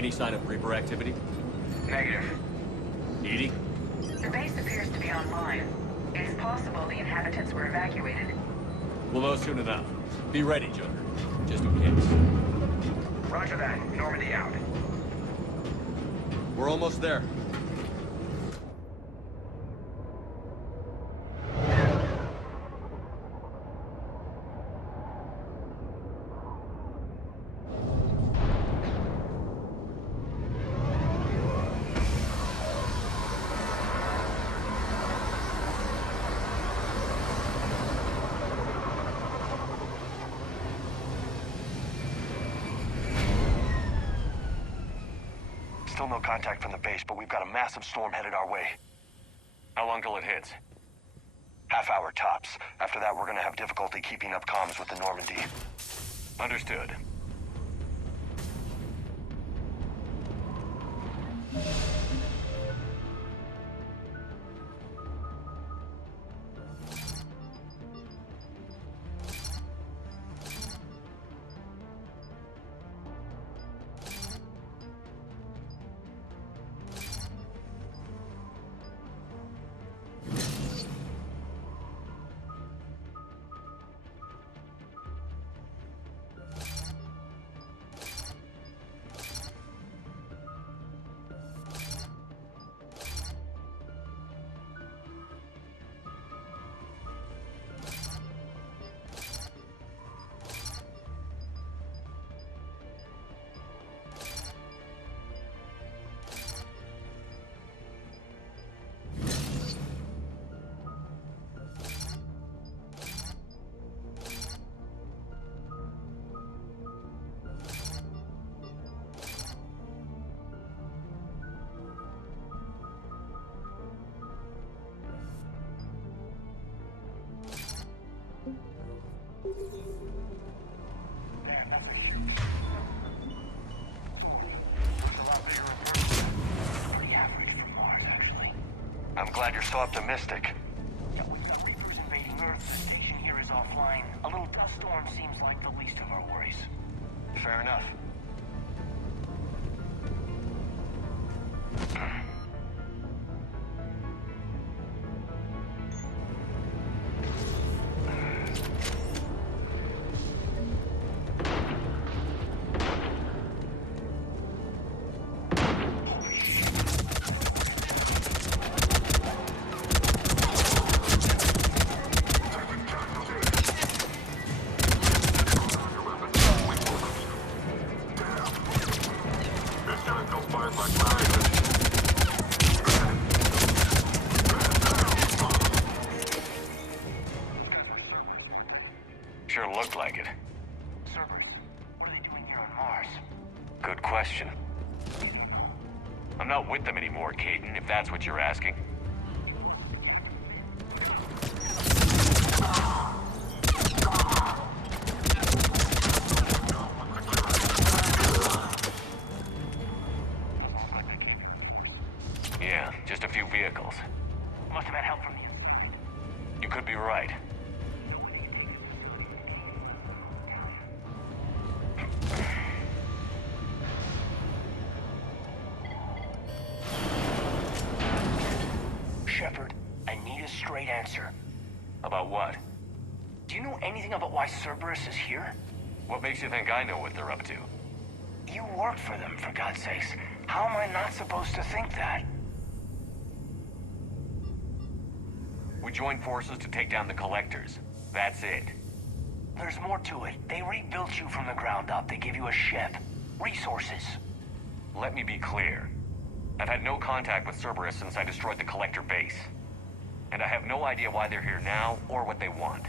Any sign of Reaper activity? Negative. EDI? The base appears to be online. It is possible the inhabitants were evacuated. We'll know soon enough. Be ready, Joker. Just in case. Roger that. Normandy out. We're almost there. Still no contact from the base, but we've got a massive storm headed our way. How long till it hits? Half hour tops. After that, we're gonna have difficulty keeping up comms with the Normandy. Understood. I'm glad you're so optimistic. Yeah, we've got Reapers invading Earth. The station here is offline. A little dust storm seems like the least of our worries. Fair enough. Sure looked like it. Cerberus, what are they doing here on Mars? Good question. I'm not with them anymore, Caden, if that's what you're asking. Yeah, just a few vehicles. Must have had help from you. You could be right. Shepard, I need a straight answer. About what? Do you know anything about why Cerberus is here? What makes you think I know what they're up to? You work for them, for God's sakes. How am I not supposed to think that? We joined forces to take down the Collectors. That's it. There's more to it. They rebuilt you from the ground up. They gave you a ship. Resources. Let me be clear. I've had no contact with Cerberus since I destroyed the Collector base. And I have no idea why they're here now, or what they want.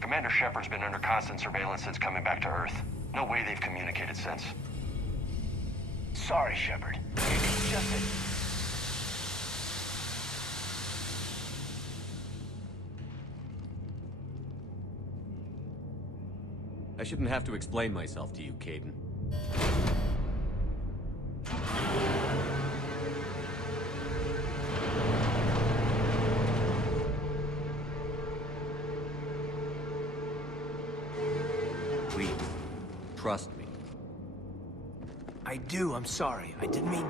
Commander Shepard's been under constant surveillance since coming back to Earth. No way they've communicated since. Sorry, Shepard. It's just that... I shouldn't have to explain myself to you, Caden. Please, trust me. I do, I'm sorry. I didn't mean...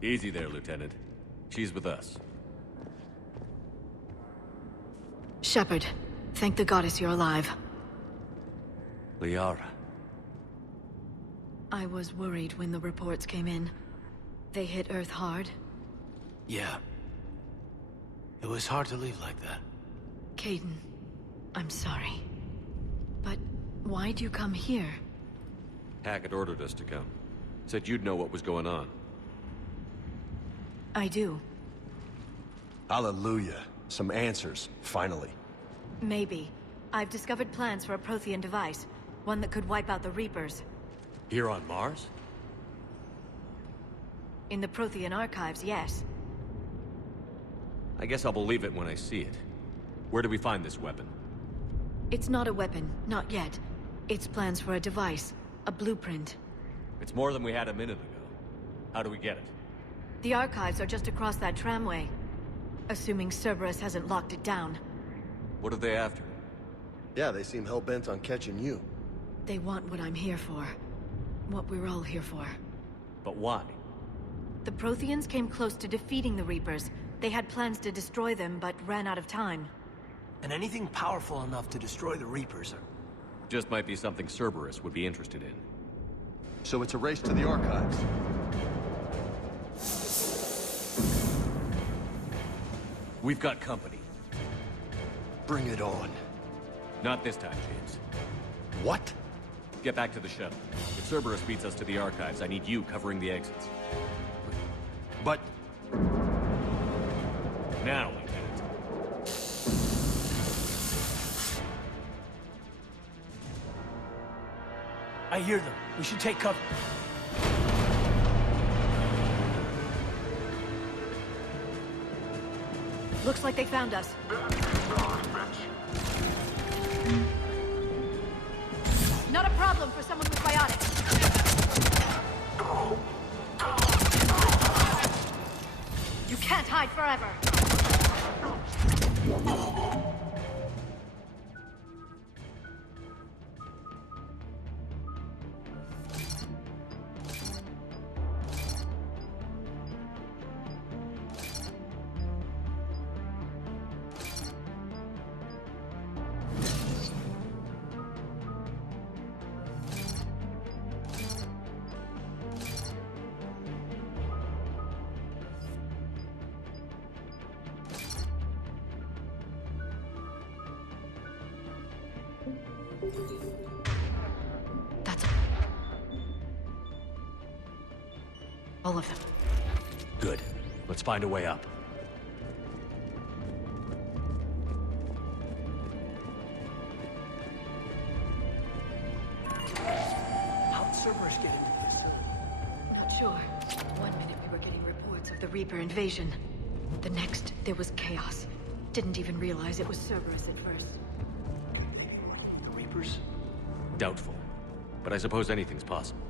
Easy there, Lieutenant. She's with us. Shepard, thank the goddess you're alive. Liara. I was worried when the reports came in. They hit Earth hard. Yeah. It was hard to leave like that. Kaidan, I'm sorry. But why'd you come here? Hackett ordered us to come. Said you'd know what was going on. I do. Hallelujah. Some answers, finally. Maybe. I've discovered plans for a Prothean device. One that could wipe out the Reapers. Here on Mars? In the Prothean archives, yes. I guess I'll believe it when I see it. Where do we find this weapon? It's not a weapon, not yet. It's plans for a device, a blueprint. It's more than we had a minute ago. How do we get it? The archives are just across that tramway. Assuming Cerberus hasn't locked it down. What are they after? Yeah, they seem hell-bent on catching you. They want what I'm here for. What we're all here for. But why? The Protheans came close to defeating the Reapers. They had plans to destroy them, but ran out of time. And anything powerful enough to destroy the Reapers are... Just might be something Cerberus would be interested in. So it's a race to the archives. We've got company. Bring it on. Not this time, James. What? Get back to the shuttle. If Cerberus beats us to the archives, I need you covering the exits. But... Now, Lieutenant. I hear them. We should take cover. Looks like they found us. Not a problem for someone with biotics. You can't hide forever. That's all of them. Good. Let's find a way up. How'd Cerberus get into this? Not sure. One minute we were getting reports of the Reaper invasion. The next, there was chaos. Didn't even realize it was Cerberus at first. The Reapers? Doubtful. But I suppose anything's possible.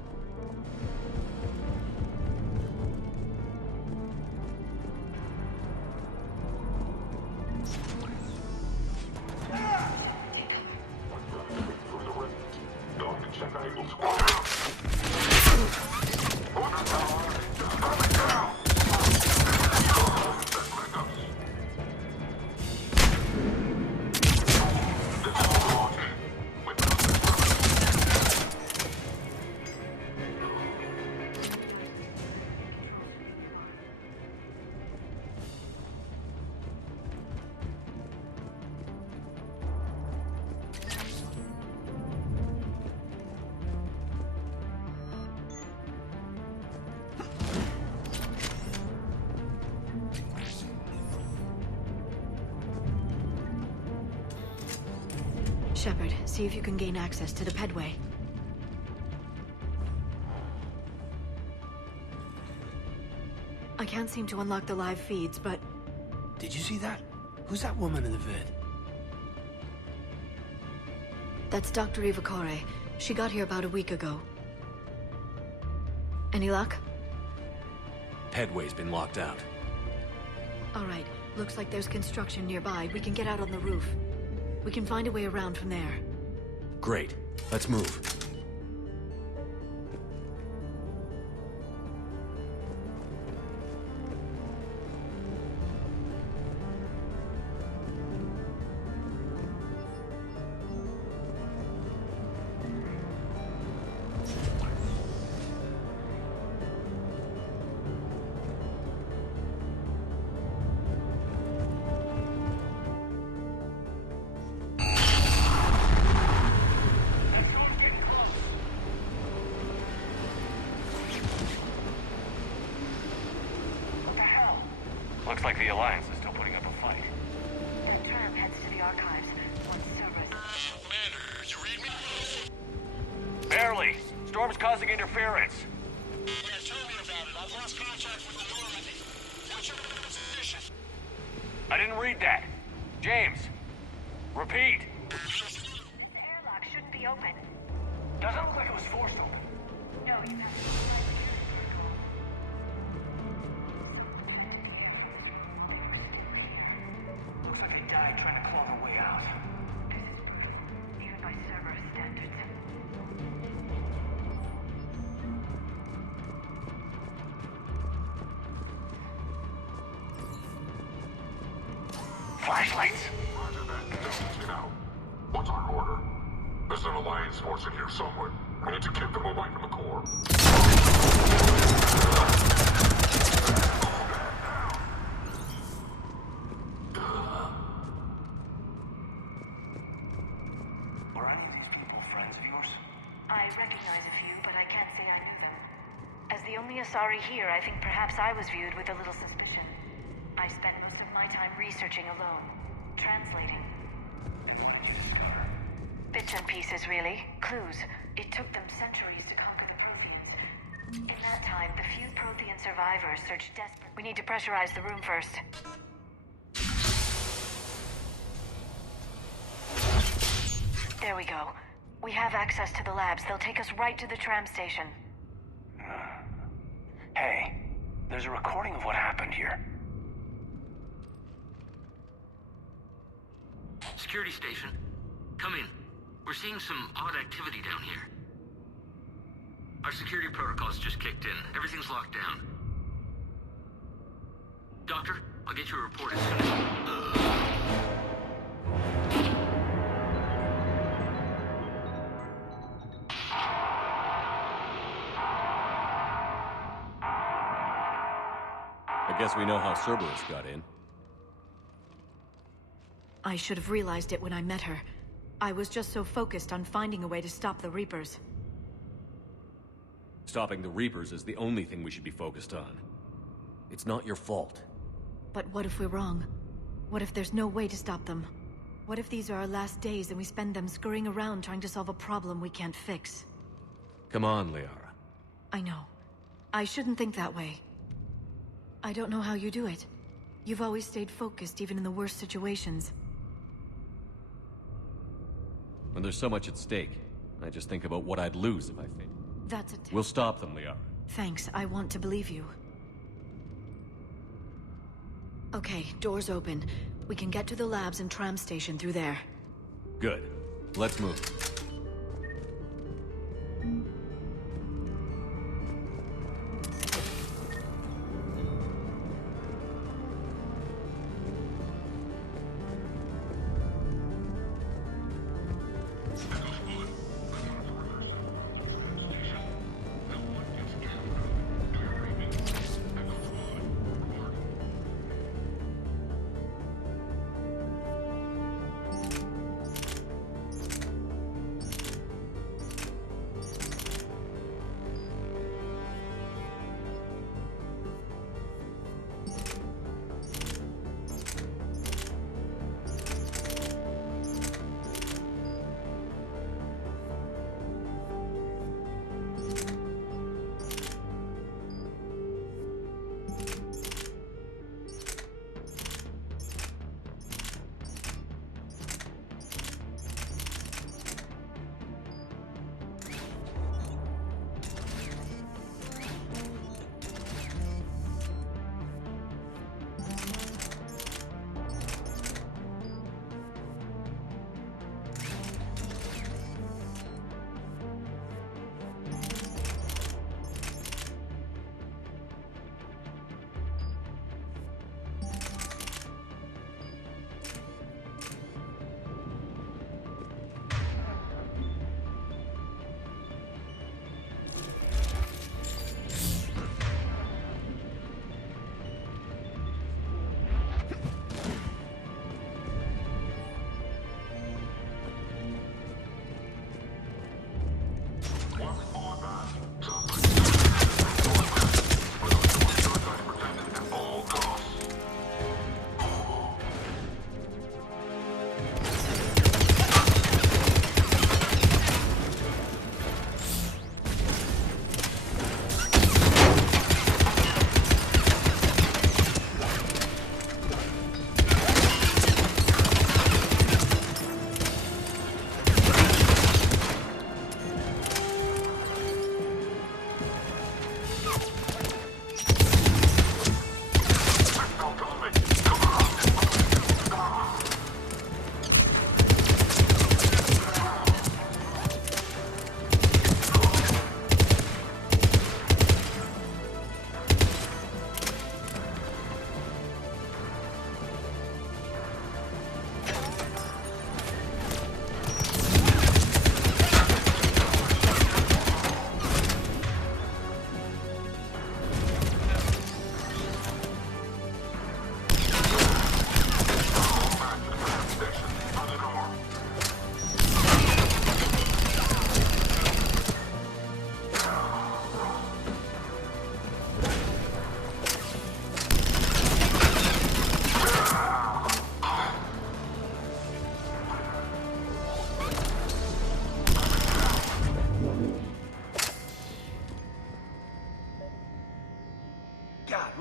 Shepard, see if you can gain access to the pedway. I can't seem to unlock the live feeds, but... Did you see that? Who's that woman in the vid? That's Dr. Eva Kore. She got here about a week ago. Any luck? Pedway's been locked out. Alright, looks like there's construction nearby. We can get out on the roof. We can find a way around from there. Great. Let's move. Looks like the Alliance is still putting up a fight. The term heads to the archives once Cerberus... Commander, you read me? Barely! Storm's causing interference. Yeah, tell me about it. I've lost contact with the Normandy. What's your position? I didn't read that. James, repeat. The airlock shouldn't be open. Doesn't look like it was forced open. No, you have to... Looks like they died trying to claw their way out. Even by Cerberus standards. Flashlights. Roger that. Get out. What's our order? There's an Alliance force in here somewhere. We need to keep them away from the core. Are any of these people friends of yours? I recognize a few, but I can't say I knew them. As the only Asari here, I think perhaps I was viewed with a little suspicion. I spent most of my time researching alone, translating. Bits and pieces, really. Clues. It took them centuries to conquer the Protheans. In that time, the few Prothean survivors searched desperately. We need to pressurize the room first. There we go. We have access to the labs. They'll take us right to the tram station. Hey, there's a recording of what happened here. Security station. Come in. We're seeing some odd activity down here. Our security protocols just kicked in. Everything's locked down. Doctor, I'll get you a report as soon as... I guess we know how Cerberus got in. I should have realized it when I met her. I was just so focused on finding a way to stop the Reapers. Stopping the Reapers is the only thing we should be focused on. It's not your fault. But what if we're wrong? What if there's no way to stop them? What if these are our last days and we spend them scurrying around trying to solve a problem we can't fix? Come on, Liara. I know. I shouldn't think that way. I don't know how you do it. You've always stayed focused even in the worst situations. When there's so much at stake, I just think about what I'd lose if I failed. That's it. We'll stop them, Liara. Thanks, I want to believe you. Okay, doors open. We can get to the labs and tram station through there. Good. Let's move.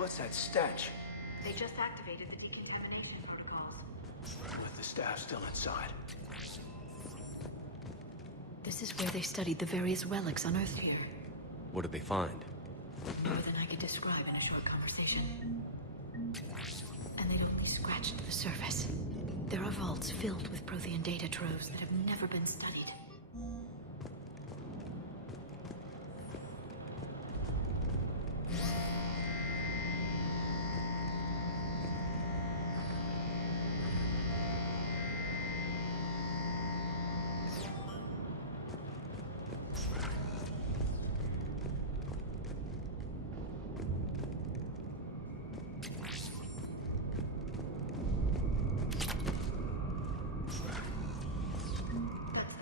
What's that stench? They just activated the decontamination protocols. With the staff still inside. This is where they studied the various relics unearthed here. What did they find? More than I could describe in a short conversation. And they'd only scratched the surface. There are vaults filled with Prothean data troves that have never been studied.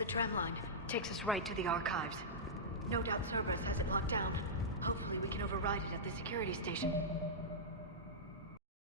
Tramline takes us right to the archives. No doubt Cerberus has it locked down. Hopefully we can override it at the security station.